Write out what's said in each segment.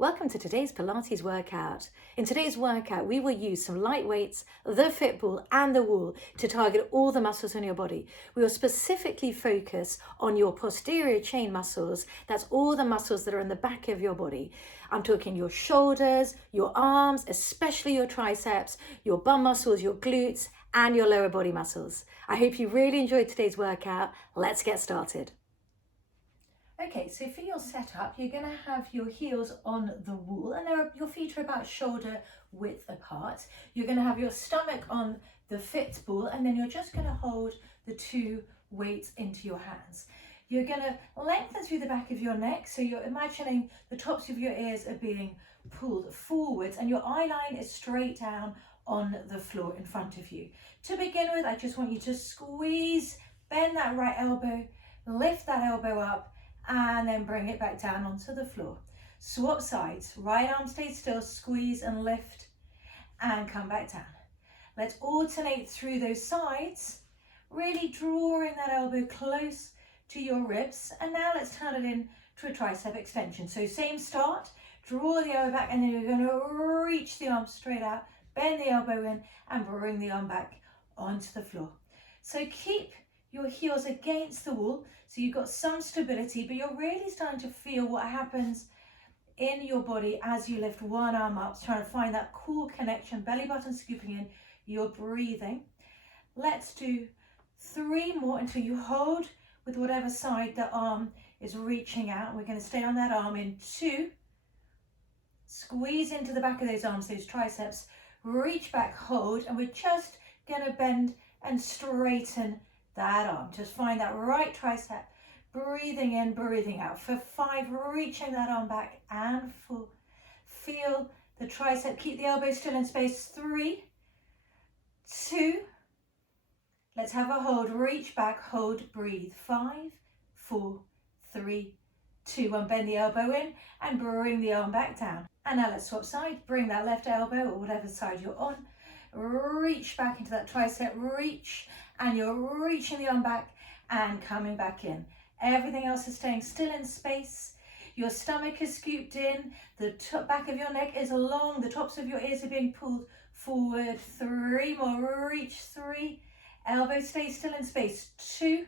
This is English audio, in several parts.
Welcome to today's Pilates workout. In today's workout, we will use some light weights, the FitBall and the wall to target all the muscles in your body. We will specifically focus on your posterior chain muscles. That's all the muscles that are in the back of your body. I'm talking your shoulders, your arms, especially your triceps, your bum muscles, your glutes, and your lower body muscles. I hope you really enjoyed today's workout. Let's get started. Okay, so for your setup, you're going to have your heels on the wall and your feet are about shoulder width apart. You're going to have your stomach on the FitBall and then you're just going to hold the two weights into your hands. You're going to lengthen through the back of your neck, so you're imagining the tops of your ears are being pulled forwards and your eye line is straight down on the floor in front of you. To begin with, I just want you to squeeze, bend that right elbow, lift that elbow up, and then bring it back down onto the floor. Swap sides, right arm stays still, squeeze and lift and come back down. Let's alternate through those sides, really drawing that elbow close to your ribs. And now let's turn it in to a tricep extension. So same start, draw the elbow back and then you're going to reach the arm straight out, bend the elbow in and bring the arm back onto the floor. So keep your heels against the wall, so you've got some stability, but you're really starting to feel what happens in your body as you lift one arm up, trying to find that core connection, belly button scooping in, you're breathing. Let's do 3 more until you hold with whatever side the arm is reaching out. We're going to stay on that arm in 2, squeeze into the back of those arms, those triceps, reach back, hold, and we're just going to bend and straighten that arm. Just find that right tricep, breathing in, breathing out. For 5, reaching that arm back, and 4, feel the tricep, keep the elbow still in space. 3, 2, let's have a hold, reach back, hold, breathe. 5, 4, 3, 2, 1, bend the elbow in and bring the arm back down. And now let's swap side, bring that left elbow or whatever side you're on, reach back into that tricep, reach, and you're reaching the arm back and coming back in. Everything else is staying still in space. Your stomach is scooped in, the back of your neck is long, the tops of your ears are being pulled forward. 3 more, reach, 3, elbow stays still in space. 2,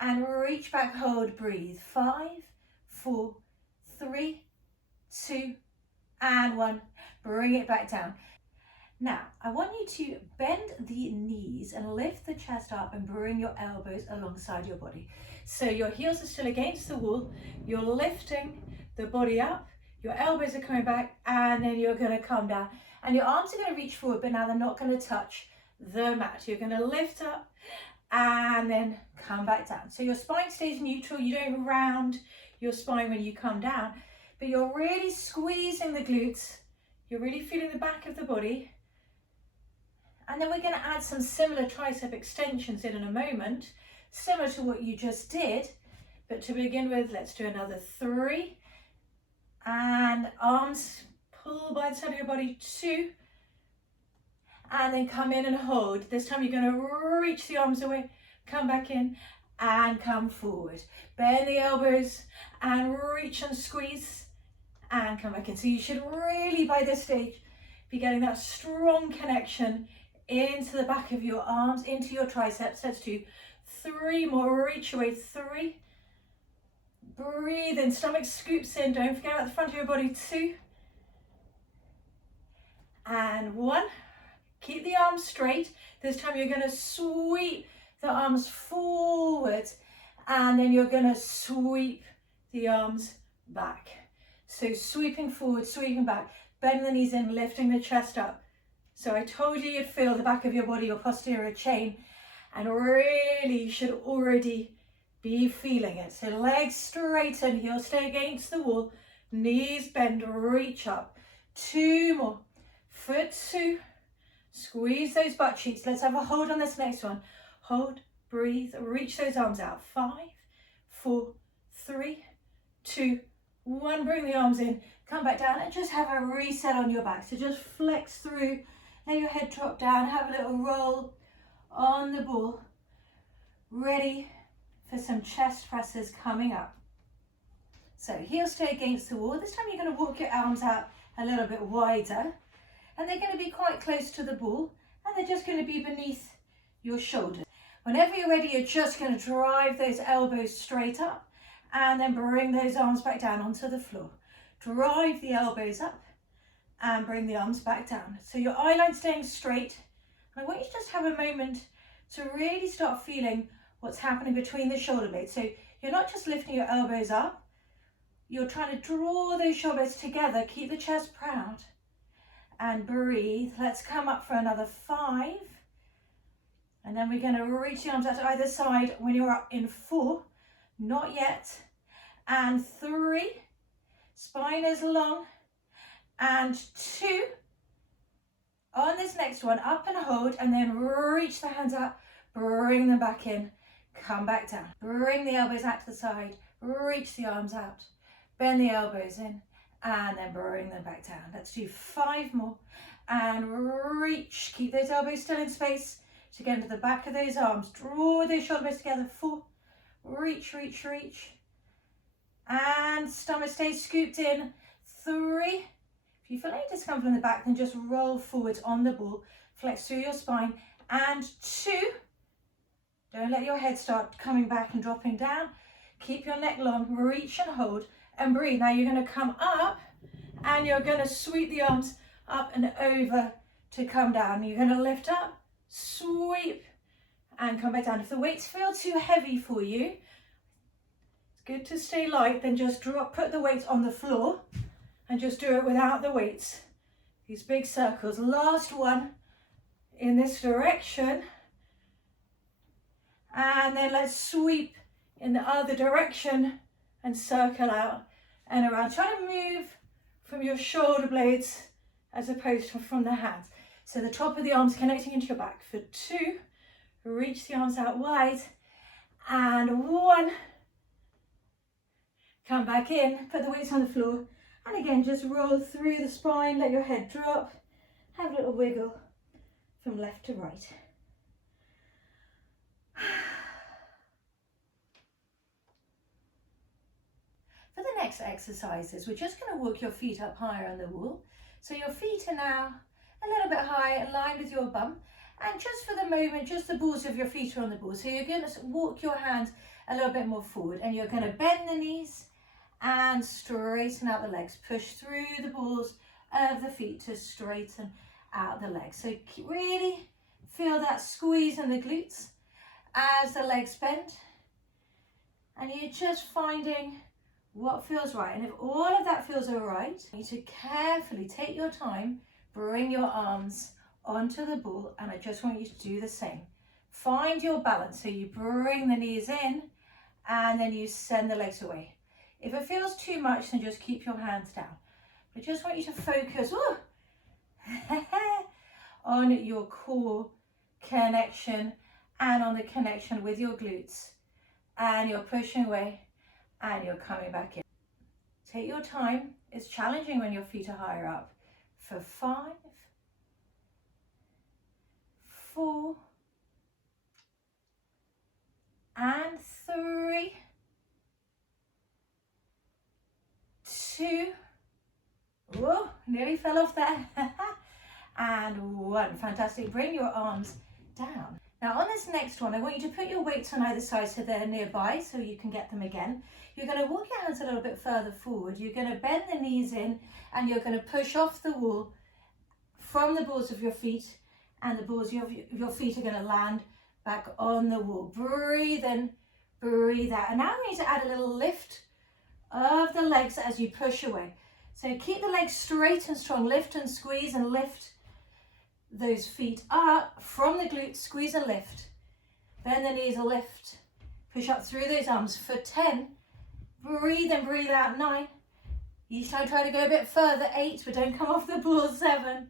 and reach back, hold, breathe. 5, 4, 3, 2, and 1, bring it back down. Now, I want you to bend the knees and lift the chest up and bring your elbows alongside your body. So your heels are still against the wall, you're lifting the body up, your elbows are coming back, and then you're going to come down. And your arms are going to reach forward, but now they're not going to touch the mat. You're going to lift up and then come back down. So your spine stays neutral, you don't round your spine when you come down, but you're really squeezing the glutes, you're really feeling the back of the body. And then we're going to add some similar tricep extensions in a moment, similar to what you just did. But to begin with, let's do another 3. And arms pull by the side of your body, 2. And then come in and hold. This time you're going to reach the arms away, come back in and come forward. Bend the elbows and reach and squeeze and come back in. So you should really, by this stage, be getting that strong connection into the back of your arms, into your triceps. Let's do 3 more, reach away. 3, breathe in, stomach scoops in, don't forget about the front of your body. 2, and 1, keep the arms straight. This time you're going to sweep the arms forward and then you're going to sweep the arms back. So sweeping forward, sweeping back, bend the knees in, lifting the chest up. So I told you you'd feel the back of your body, your posterior chain, and really you should already be feeling it. So legs straighten, heels stay against the wall, knees bend, reach up. 2 more, foot 2, squeeze those butt cheeks. Let's have a hold on this next one. Hold, breathe, reach those arms out. 5, 4, 3, 2, 1, bring the arms in, come back down and just have a reset on your back. So just flex through. Let your head drop down, have a little roll on the ball. Ready for some chest presses coming up. So heels stay against the wall. This time you're going to walk your arms out a little bit wider, and they're going to be quite close to the ball, and they're just going to be beneath your shoulders. Whenever you're ready, you're just going to drive those elbows straight up and then bring those arms back down onto the floor. Drive the elbows up and bring the arms back down. So your eye line staying straight. And I want you to just have a moment to really start feeling what's happening between the shoulder blades. So you're not just lifting your elbows up, you're trying to draw those shoulders together. Keep the chest proud and breathe. Let's come up for another 5. And then we're going to reach the arms out to either side when you're up in 4. Not yet. And 3. Spine is long. And 2. On this next one, up and hold, and then reach the hands up, bring them back in, come back down. Bring the elbows out to the side, reach the arms out, bend the elbows in, and then bring them back down. Let's do 5 more. And reach, keep those elbows still in space to get into the back of those arms. Draw those shoulders together. 4, reach, reach, reach. And stomach stays scooped in. 3. If you feel any discomfort in the back, then just roll forwards on the ball, flex through your spine. And 2. Don't let your head start coming back and dropping down. Keep your neck long, reach and hold, and breathe. Now you're going to come up, and you're going to sweep the arms up and over to come down. You're going to lift up, sweep, and come back down. If the weights feel too heavy for you, it's good to stay light, then just put the weights on the floor and just do it without the weights. These big circles. Last one in this direction. And then let's sweep in the other direction and circle out and around. Try to move from your shoulder blades as opposed to from the hands. So the top of the arms connecting into your back. For 2, reach the arms out wide. And 1, come back in, put the weights on the floor. And again, just roll through the spine, let your head drop. Have a little wiggle from left to right. For the next exercises, we're just going to walk your feet up higher on the wall. So your feet are now a little bit high, aligned with your bum. And just for the moment, just the balls of your feet are on the ball. So you're going to walk your hands a little bit more forward, and you're going to bend the knees and straighten out the legs. Push through the balls of the feet to straighten out the legs. So really feel that squeeze in the glutes as the legs bend. And you're just finding what feels right. And if all of that feels all right, you need to carefully take your time, bring your arms onto the ball, and I just want you to do the same. Find your balance. So you bring the knees in and then you send the legs away. If it feels too much, then just keep your hands down. But just want you to focus on your core connection and on the connection with your glutes. And you're pushing away and you're coming back in. Take your time. It's challenging when your feet are higher up. For 5, 4, and 3, 2, whoa, nearly fell off there, and 1. Fantastic. Bring your arms down. Now on this next one, I want you to put your weights on either side so they're nearby so you can get them again. You're going to walk your hands a little bit further forward. You're going to bend the knees in and you're going to push off the wall from the balls of your feet, and the balls of your feet are going to land back on the wall. Breathe in, breathe out. And now we need to add a little lift of the legs as you push away. So keep the legs straight and strong. Lift and squeeze and lift those feet up from the glutes. Squeeze and lift. Bend the knees and lift. Push up through those arms for 10. Breathe in, breathe out. 9. Each time try to go a bit further. 8, but don't come off the ball. 7.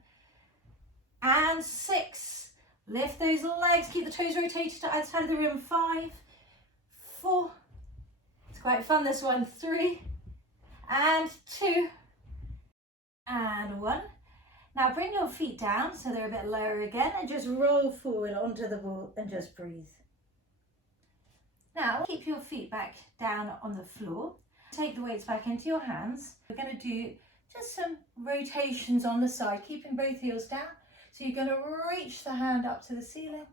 And 6. Lift those legs. Keep the toes rotated to either side of the room. 5. 4. It's quite fun, this one. 3. And 2. And 1. Now bring your feet down so they're a bit lower again, and just roll forward onto the ball and just breathe. Now keep your feet back down on the floor, Take the weights back into your hands. We're going to do just some rotations on the side, keeping both heels down. So you're going to reach the hand up to the ceiling.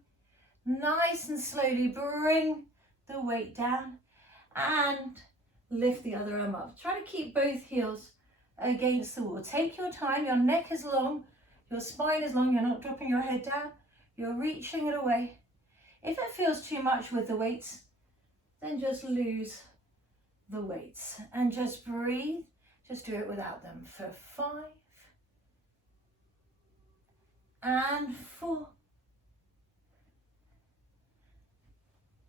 Nice and slowly bring the weight down and lift the other arm up. Try to keep both heels against the wall. Take your time. Your neck is long, your spine is long. You're not dropping your head down. You're reaching it away. If it feels too much with the weights, then just lose the weights and just breathe. Just do it without them for 5 and 4,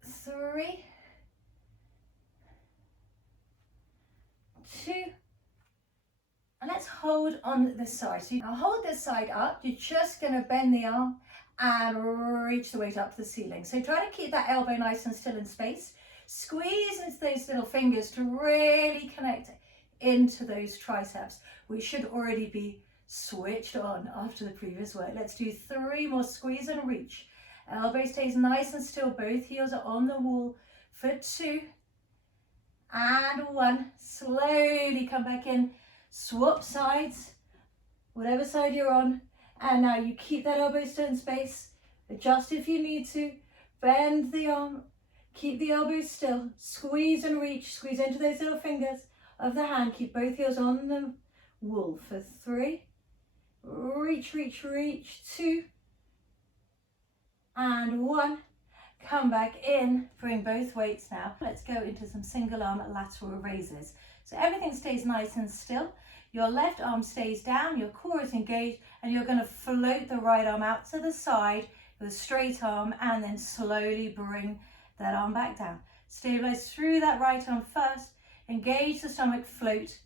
3, 2, and let's hold on this side. So now hold this side up. You're just going to bend the arm and reach the weight up to the ceiling. So try to keep that elbow nice and still in space. Squeeze into those little fingers to really connect into those triceps. We should already be switched on after the previous work. Let's do 3 more. Squeeze and reach. Elbow stays nice and still. Both heels are on the wall for 2 and 1. Slowly come back in. Swap sides, whatever side you're on. And now you keep that elbow still in space. Adjust if you need to. Bend the arm. Keep the elbow still. Squeeze and reach. Squeeze into those little fingers of the hand. Keep both heels on the wall for 3. Reach, reach, reach. 2 and 1. Come back in. Bring both weights now. Let's go into some single arm lateral raises. So everything stays nice and still. Your left arm stays down, your core is engaged, and you're going to float the right arm out to the side with a straight arm and then slowly bring that arm back down. Stabilize through that right arm first, engage the stomach, float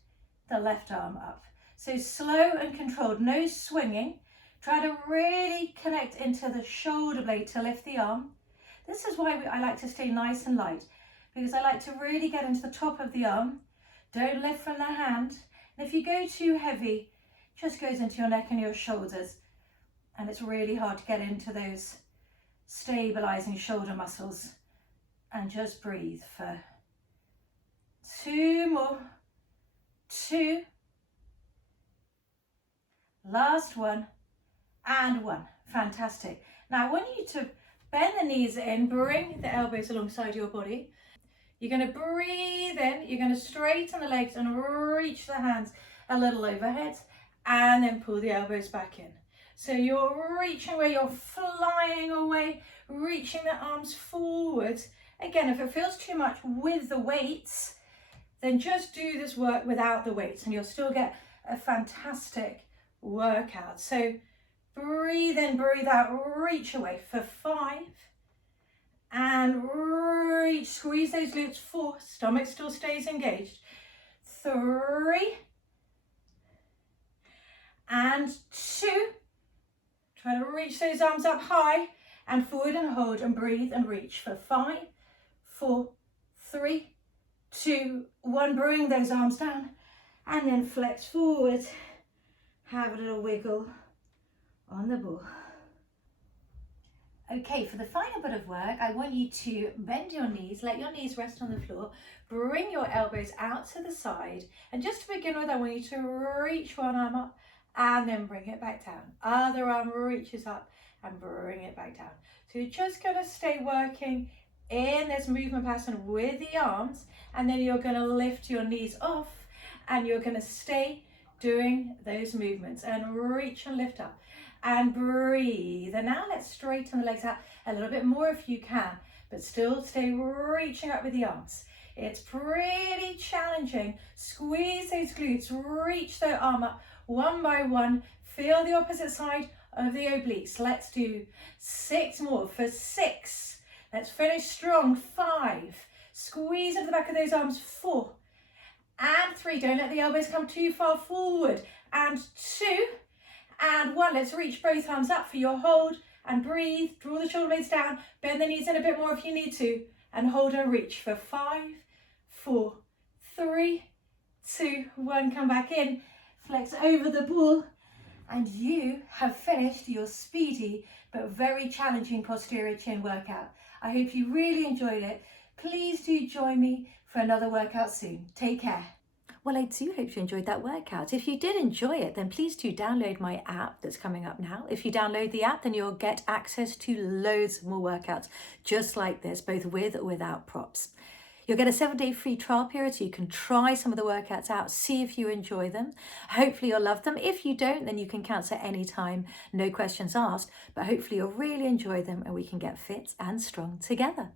the left arm up. So slow and controlled, no swinging. Try to really connect into the shoulder blade to lift the arm. This is why I like to stay nice and light, because I like to really get into the top of the arm. Don't lift from the hand. And if you go too heavy, it just goes into your neck and your shoulders, and it's really hard to get into those stabilizing shoulder muscles. And just breathe for 2 more. 2. Last one and 1. Fantastic. Now I want you to bend the knees in, bring the elbows alongside your body. You're going to breathe in, you're going to straighten the legs and reach the hands a little overhead, and then pull the elbows back in. So you're reaching away, you're flying away, reaching the arms forward. Again, if it feels too much with the weights, then just do this work without the weights and you'll still get a fantastic workout. So breathe in, breathe out, reach away for 5 and reach, squeeze those glutes. 4, stomach still stays engaged. 3 and 2. Try to reach those arms up high and forward and hold and breathe and reach for 5, 4, 3, 2, 1. Bring those arms down and then flex forward. Have a little wiggle on the ball. Okay, for the final bit of work, I want you to bend your knees, let your knees rest on the floor, bring your elbows out to the side, and just to begin with, I want you to reach one arm up and then bring it back down. Other arm reaches up and bring it back down. So you're just going to stay working in this movement pattern with the arms, and then you're going to lift your knees off and you're going to stay doing those movements and reach and lift up. And breathe. And now let's straighten the legs out a little bit more if you can, but still stay reaching up with the arms. It's pretty challenging. Squeeze those glutes, reach the arm up one by one. Feel the opposite side of the obliques. Let's do 6 more for 6. Let's finish strong. 5. Squeeze into the back of those arms. 4 and 3. Don't let the elbows come too far forward. And 2 and 1. Let's reach both arms up for your hold and breathe. Draw the shoulder blades down. Bend the knees in a bit more if you need to. And hold and reach for 5, 4, 3, 2, 1. Come back in. Flex over the ball. And you have finished your speedy but very challenging posterior chain workout. I hope you really enjoyed it. Please do join me for another workout soon. Take care. Well, I do hope you enjoyed that workout. If you did enjoy it, then please do download my app that's coming up now. If you download the app, then you'll get access to loads more workouts just like this, both with or without props. You'll get a 7-day free trial period so you can try some of the workouts out, see if you enjoy them. Hopefully you'll love them. If you don't, then you can cancel at any time, no questions asked, but hopefully you'll really enjoy them and we can get fit and strong together.